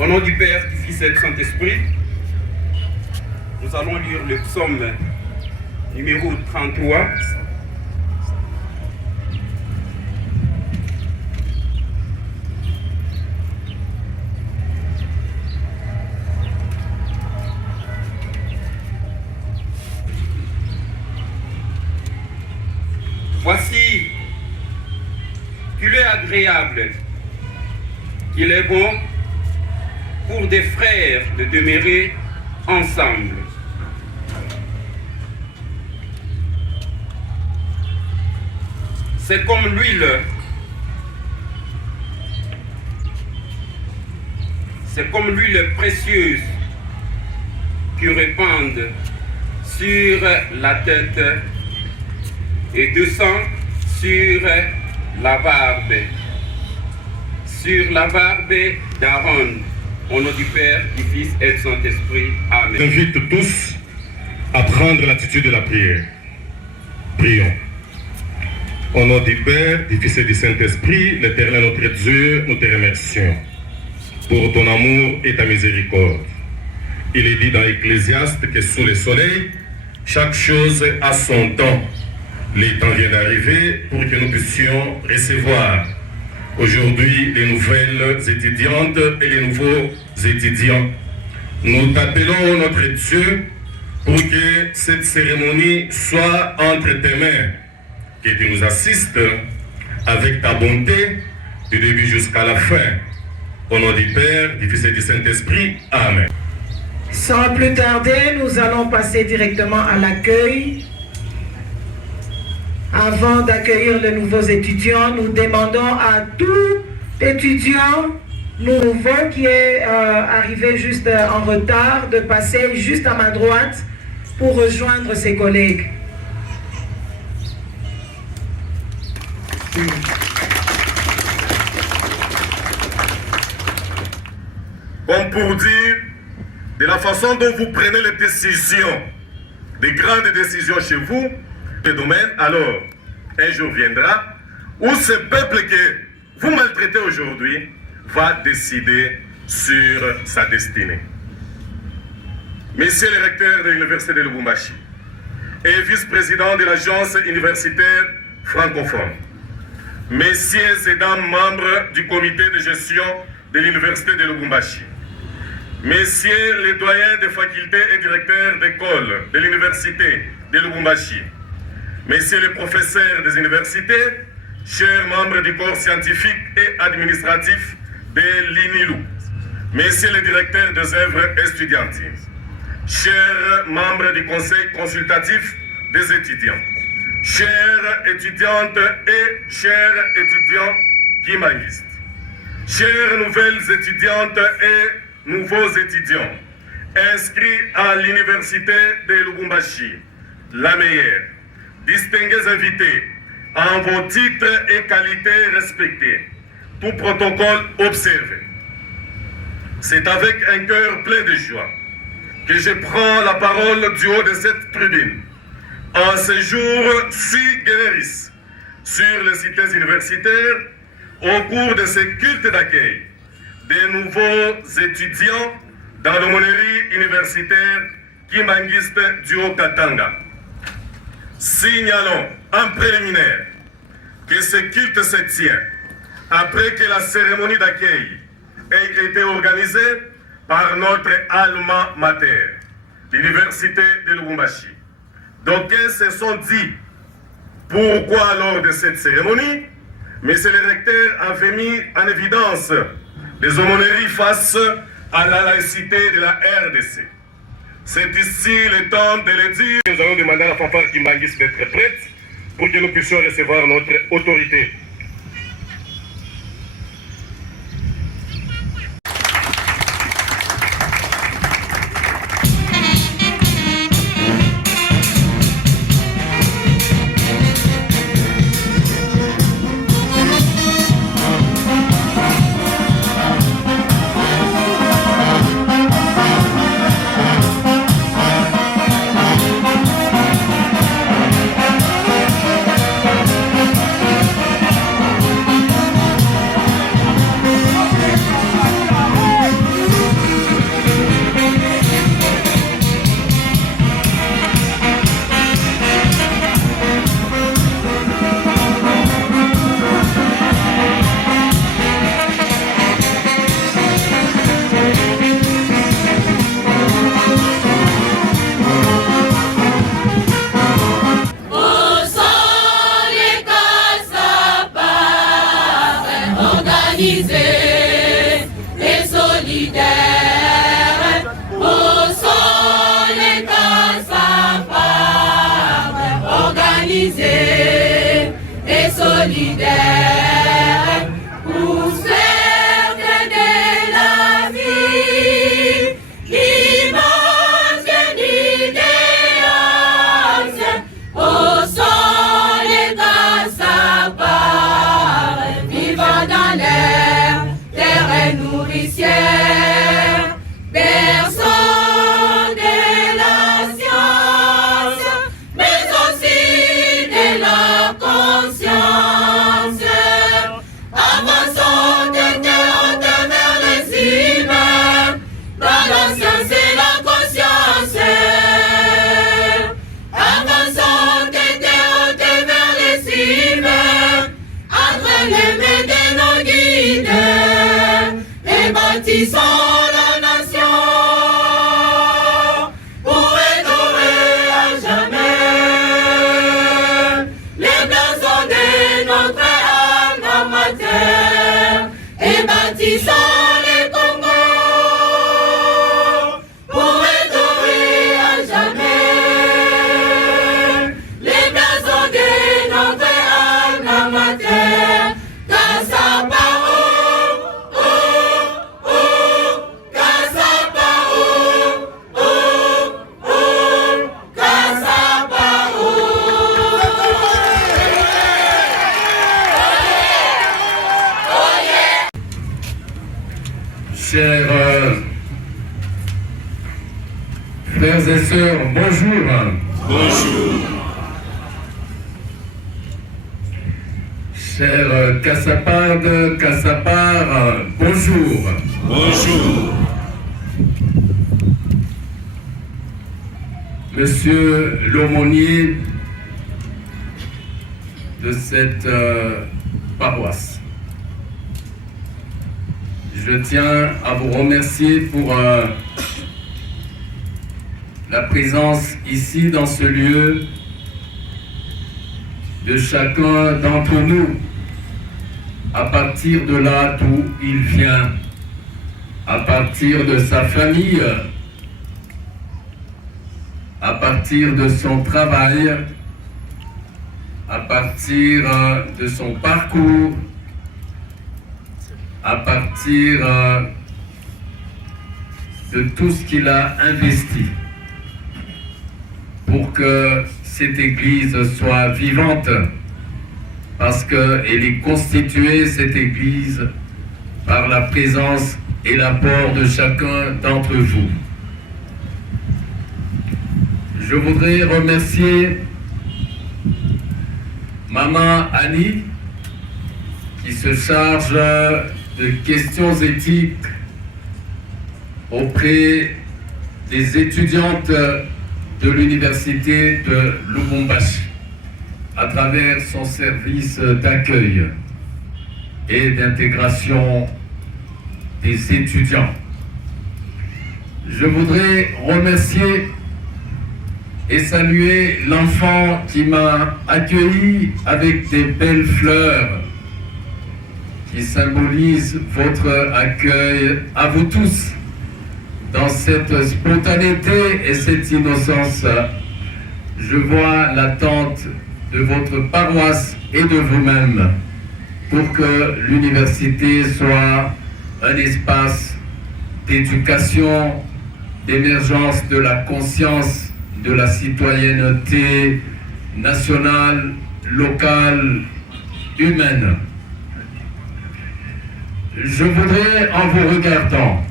Au nom du Père, du Fils et du Saint-Esprit, nous allons lire le psaume numéro 33. Voici qu'il est agréable, qu'il est bon pour des frères de demeurer ensemble. C'est comme l'huile. C'est comme l'huile précieuse qui répand sur la tête et descend sur la barbe d'Aaron. Au nom du Père, du Fils et du Saint-Esprit. Amen. J'invite tous à prendre l'attitude de la prière. Prions. Au nom du Père, du Fils et du Saint-Esprit, l'Éternel notre Dieu, nous te remercions pour ton amour et ta miséricorde. Il est dit dans Ecclésiaste que sous le soleil, chaque chose a son temps. Le temps vient d'arriver pour que nous puissions recevoir aujourd'hui les nouvelles étudiantes et les nouveaux étudiants. Nous t'appelons notre Dieu pour que cette cérémonie soit entre tes mains, que tu nous assistes avec ta bonté du début jusqu'à la fin. Au nom du Père, du Fils et du Saint-Esprit. Amen. Sans plus tarder, nous allons passer directement à l'accueil. Avant d'accueillir les nouveaux étudiants, nous demandons à tout étudiant nouveau qui est arrivé juste en retard de passer juste à ma droite pour rejoindre ses collègues. Comme pour dire, de la façon dont vous prenez les décisions, des grandes décisions chez vous, le domaine, alors un jour viendra où ce peuple que vous maltraitez aujourd'hui va décider sur sa destinée. Monsieur le recteur de l'Université de Lubumbashi et vice-président de l'agence universitaire francophone, messieurs et dames membres du comité de gestion de l'Université de Lubumbashi, messieurs les doyens des facultés et directeurs d'école de l'Université de Lubumbashi, messieurs les professeurs des universités, chers membres du corps scientifique et administratif de l'INILU, messieurs les directeurs des œuvres estudiantines, chers membres du conseil consultatif des étudiants, chères étudiantes et chers étudiants kimanguistes, chères nouvelles étudiantes et nouveaux étudiants inscrits à l'université de Lubumbashi, la meilleure, distingués invités, en vos titres et qualités respectés, tout protocole observé. C'est avec un cœur plein de joie que je prends la parole du haut de cette tribune, en ce jour si généris sur les cités universitaires, au cours de ce culte d'accueil des nouveaux étudiants dans l'aumônerie universitaire kimanguiste du Haut-Katanga. Signalons en préliminaire que ce culte se tient après que la cérémonie d'accueil ait été organisée par notre alma mater, l'Université de Lubumbashi. D'aucuns se sont dit pourquoi lors de cette cérémonie, mais le recteur avait mis en évidence les aumôneries face à la laïcité de la RDC. C'est ici le temps de le dire. Nous allons demander à la fanfare Kimbangis d'être prête pour que nous puissions recevoir notre autorité. solidaire pour faire de la vie l'immense idéal. Au sol et grâce à part, vivant dans l'air, terre et nourricière, berceau de la science, mais aussi de la conscience. Avançons de terre vers les humains, dans la science et la conscience. Avançons de terre vers les humains, entre les mains de nos guides, et bâtissons la nation pour édorer à jamais les blasons de notre alma mater, et bâtissons les Congos pour édorer à jamais les blasons de notre alma mater. Chers frères et sœurs, bonjour. Bonjour. Chers Kassapardes, Kassapars, bonjour. Bonjour. Monsieur l'aumônier de cette paroisse, je tiens à vous remercier pour la présence ici dans ce lieu de chacun d'entre nous, à partir de là d'où il vient, à partir de sa famille, à partir de son travail, à partir de son parcours, à partir de tout ce qu'il a investi pour que cette Église soit vivante, parce qu'elle est constituée, cette Église, par la présence et l'apport de chacun d'entre vous. Je voudrais remercier Maman Annie, qui se charge de questions éthiques auprès des étudiantes de l'université de Lubumbashi, à travers son service d'accueil et d'intégration des étudiants. Je voudrais remercier et saluer l'enfant qui m'a accueilli avec des belles fleurs qui symbolisent votre accueil à vous tous. Dans cette spontanéité et cette innocence, je vois l'attente de votre paroisse et de vous-même pour que l'université soit un espace d'éducation, d'émergence de la conscience, de la citoyenneté nationale, locale, humaine. Je voudrais, en vous regardant,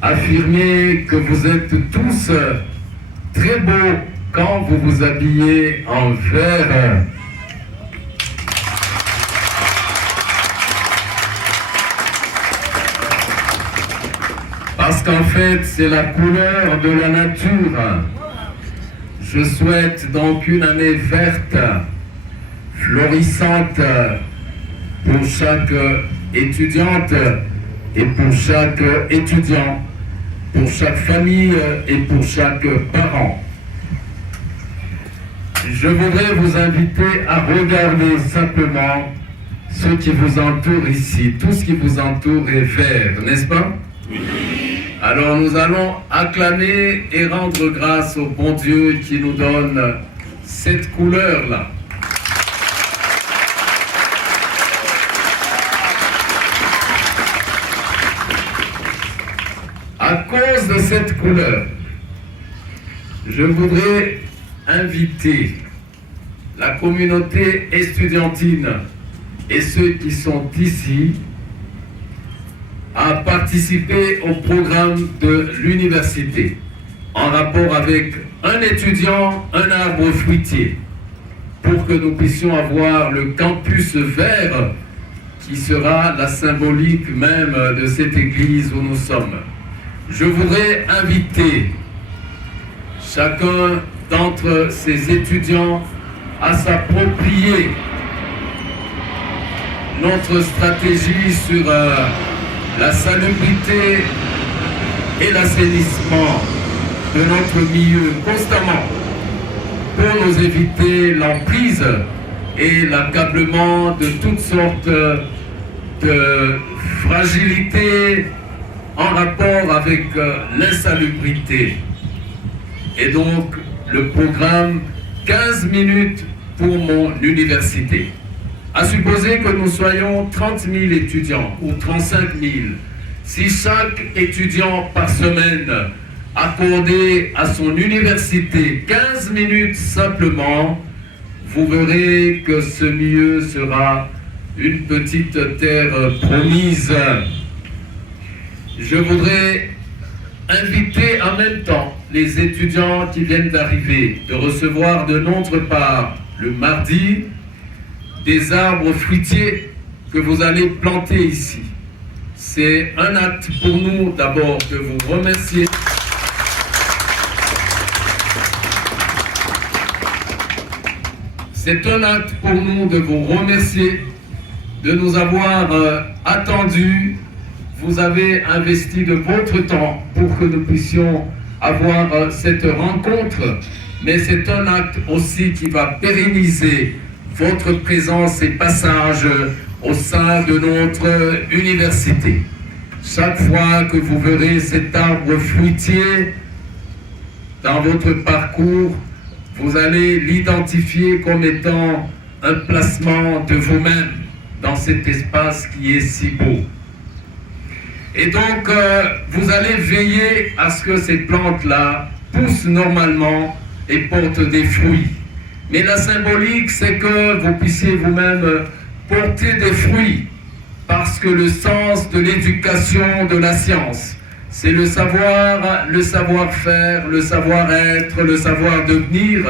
affirmer que vous êtes tous très beaux quand vous vous habillez en vert. Parce qu'en fait, c'est la couleur de la nature. Je souhaite donc une année verte, florissante, pour chaque étudiante et pour chaque étudiant, pour chaque famille et pour chaque parent. Je voudrais vous inviter à regarder simplement ce qui vous entoure ici. Tout ce qui vous entoure est vert, n'est-ce pas? Oui. Alors nous allons acclamer et rendre grâce au bon Dieu qui nous donne cette couleur-là. À cause de cette couleur, je voudrais inviter la communauté estudiantine et ceux qui sont ici à participer au programme de l'université en rapport avec un étudiant, un arbre fruitier, pour que nous puissions avoir le campus vert qui sera la symbolique même de cette église où nous sommes. Je voudrais inviter chacun d'entre ces étudiants à s'approprier notre stratégie sur la salubrité et l'assainissement de notre milieu constamment pour nous éviter l'emprise et l'accablement de toutes sortes de fragilités en rapport avec l'insalubrité. Et donc, le programme 15 minutes pour mon université. À supposer que nous soyons 30 000 étudiants ou 35 000, si chaque étudiant par semaine accordait à son université 15 minutes simplement, vous verrez que ce milieu sera une petite terre promise. Je voudrais inviter en même temps les étudiants qui viennent d'arriver de recevoir de notre part le mardi des arbres fruitiers que vous allez planter ici. C'est un acte pour nous d'abord de vous remercier. C'est un acte pour nous de vous remercier de nous avoir attendus. Vous avez investi de votre temps pour que nous puissions avoir cette rencontre, mais c'est un acte aussi qui va pérenniser votre présence et passage au sein de notre université. Chaque fois que vous verrez cet arbre fruitier dans votre parcours, vous allez l'identifier comme étant un placement de vous-même dans cet espace qui est si beau. Et donc, vous allez veiller à ce que ces plantes-là poussent normalement et portent des fruits. Mais la symbolique, c'est que vous puissiez vous-même porter des fruits, parce que le sens de l'éducation, de la science, c'est le savoir, le savoir-faire, le savoir-être, le savoir-devenir.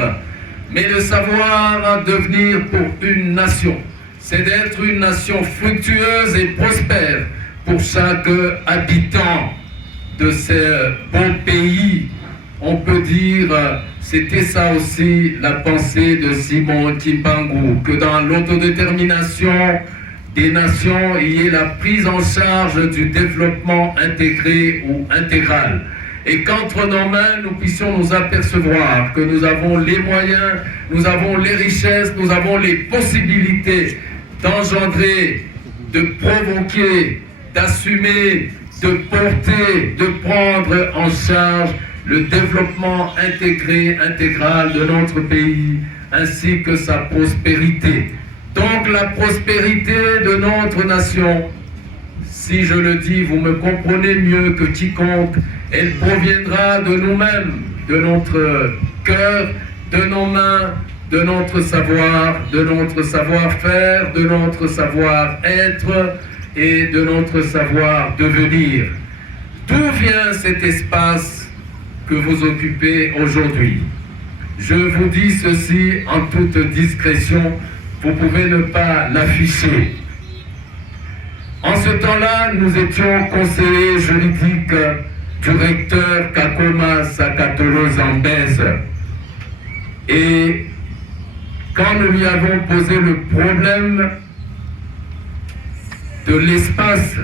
Mais le savoir-devenir pour une nation, c'est d'être une nation fructueuse et prospère pour chaque habitant de ce beau pays. On peut dire, c'était ça aussi la pensée de Simon Kimbangu, que dans l'autodétermination des nations, il y ait la prise en charge du développement intégré ou intégral. Et qu'entre nos mains, nous puissions nous apercevoir que nous avons les moyens, nous avons les richesses, nous avons les possibilités d'engendrer, de provoquer, d'assumer, de porter, de prendre en charge le développement intégré, intégral de notre pays, ainsi que sa prospérité. Donc la prospérité de notre nation, si je le dis, vous me comprenez mieux que quiconque, elle proviendra de nous-mêmes, de notre cœur, de nos mains, de notre savoir, de notre savoir-faire, de notre savoir-être et de notre savoir-devenir. D'où vient cet espace que vous occupez aujourd'hui? Je vous dis ceci en toute discrétion, vous pouvez ne pas l'afficher. En ce temps-là, nous étions conseillers juridiques du recteur Kakoma Sakatolo Zambèze. Et quand nous lui avons posé le problème de l'espace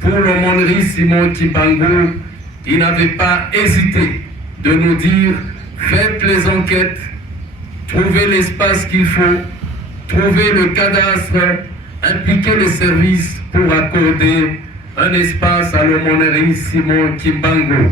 pour l'aumônerie Simon Kimbangu, il n'avait pas hésité de nous dire, faites les enquêtes, trouvez l'espace qu'il faut, trouvez le cadastre, impliquez les services pour accorder un espace à l'aumônerie Simon Kimbangu.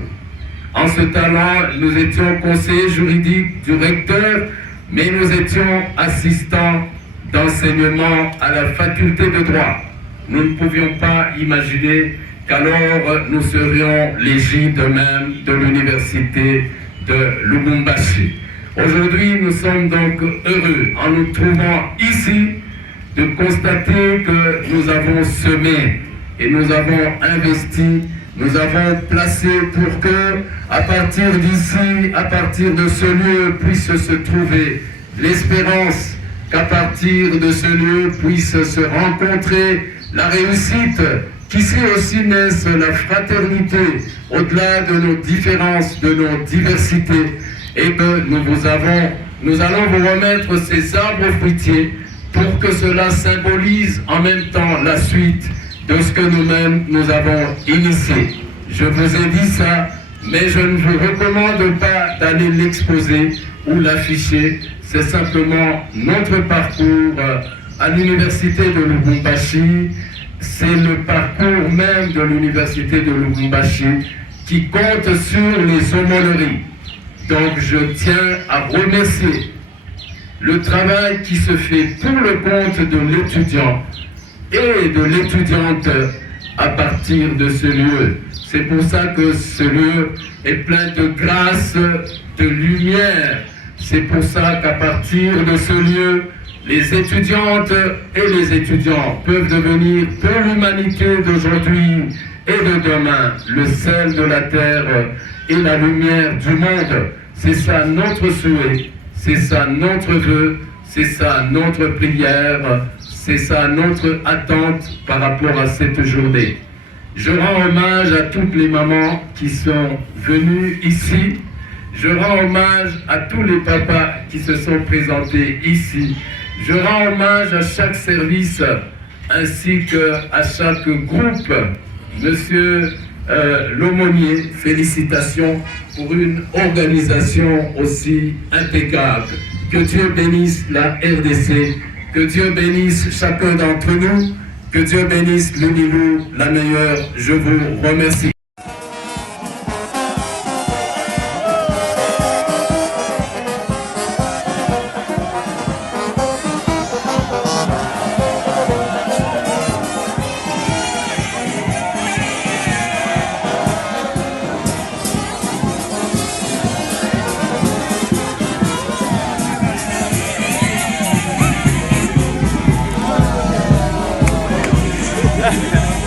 En ce temps-là, nous étions conseillers juridiques du recteur, mais nous étions assistants d'enseignement à la faculté de droit. Nous ne pouvions pas imaginer qu'alors nous serions l'égide même de l'université de Lubumbashi. Aujourd'hui, nous sommes donc heureux en nous trouvant ici de constater que nous avons semé et nous avons investi, nous avons placé pour que, à partir d'ici, à partir de ce lieu, puisse se trouver l'espérance, qu'à partir de ce lieu puisse se rencontrer la réussite, qu'ici aussi naisse la fraternité, au-delà de nos différences, de nos diversités, et que nous allons vous remettre ces arbres fruitiers pour que cela symbolise en même temps la suite de ce que nous-mêmes nous avons initié. Je vous ai dit ça, mais je ne vous recommande pas d'aller l'exposer ou l'afficher. C'est simplement notre parcours à l'université de Lubumbashi. C'est le parcours même de l'université de Lubumbashi qui compte sur les aumôneries. Donc je tiens à remercier le travail qui se fait pour le compte de l'étudiant et de l'étudiante à partir de ce lieu. C'est pour ça que ce lieu est plein de grâce, de lumière. C'est pour ça qu'à partir de ce lieu, les étudiantes et les étudiants peuvent devenir pour l'humanité d'aujourd'hui et de demain le sel de la terre et la lumière du monde. C'est ça notre souhait, c'est ça notre vœu, c'est ça notre prière, c'est ça notre attente par rapport à cette journée. Je rends hommage à toutes les mamans qui sont venues ici. Je rends hommage à tous les papas qui se sont présentés ici. Je rends hommage à chaque service ainsi qu'à chaque groupe. Monsieur l'aumônier, félicitations pour une organisation aussi impeccable. Que Dieu bénisse la RDC, que Dieu bénisse chacun d'entre nous, que Dieu bénisse l'UNILU, la meilleure. Je vous remercie. Yeah.